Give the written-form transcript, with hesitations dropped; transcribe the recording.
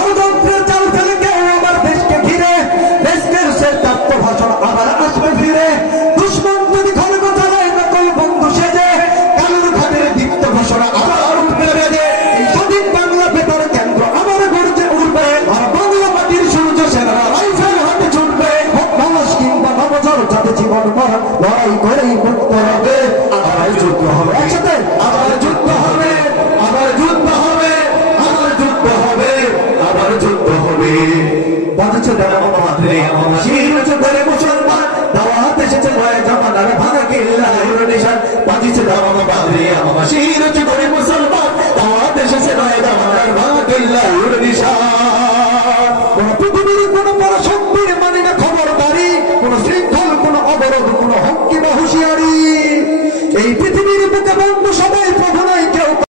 ষড়যন্ত্রের চাল ফেলে কেউ আমার দেশকে ঘিরে দেশকে সে তত্ত্ব ভাষণ আবার আসবে ফিরে দুশ্মন যদি খড়গ চালায় নকল বন্ধু সেজে কালুর ঘাটের দীপ্ত ঘোষণা আবার উঠবে বেজে স্বাধীন বাংলা বেতার কেন্দ্র আবার গর্জে উঠবে আর বাংলা মাটির সূর্য সেনারা রাইফেল হাতে ছুটবে মানুষ কিংবা নবজর যাতে জীবন মরা লড়াই করেই মুক্ত হবে আবার যুদ্ধ হবে একসাথে আবার যুদ্ধ হবে আবার যুদ্ধ হবে আবার যুদ্ধ হবে আবার যুদ্ধ হবে বাঁধছে দামামাত্রে আমার শিরোচে ধরে মুসলমান দাওয়াত এসেছে নয় জামানার ভাঙা কিল্লার নিশান বাঁধছে দামামাত্রে আমার শিরোচে ধরে মুসলমান দাওয়াত এসেছে নয় জামানার ভাঙা কিল্লার নিশান